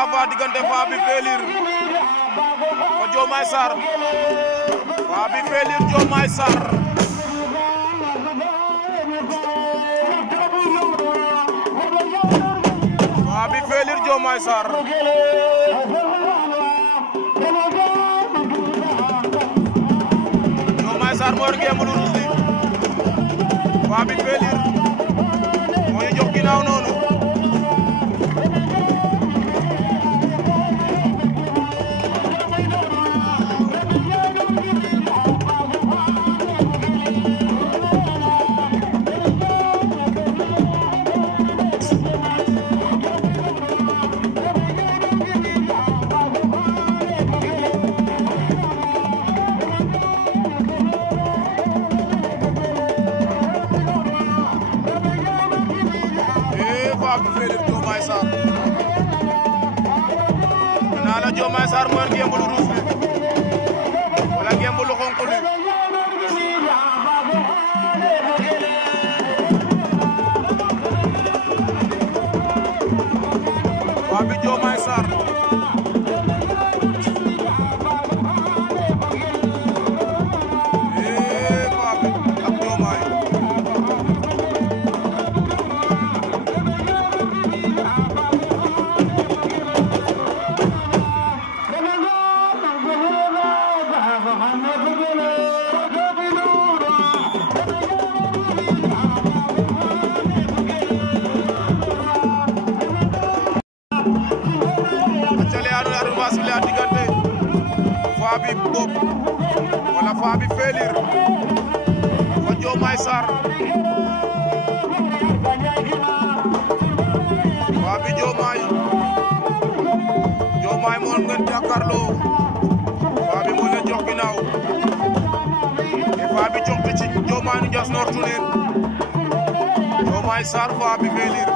Fafa diggante Fa bi Felir fa Diomaye Sarr Fa bi Felir Diomaye Sarr Fa bi Felir Diomaye Sarr Diomaye Sarr moo ngemb lu ruus li Fa bi Felir moo ñu jox ginnaaw noonu Fa bi Felir Diomaye Sarr naa la Diomaye Sarr moo ngemb lu ruus li wala ngemb lu xonq li Fa bi Diomaye Sarr Fa bi ak Diomaye basile a diggante Fa bi Bob wala Fa bi Felir fa Diomaye Sarr Fa bi Diomaye moo ngeen jàkkaarloo Fa bi moo leen jox ginnaaw te Fa bi jox ci Diomaye nu jas noor tunen Diomaye Sarr Fa bi Felir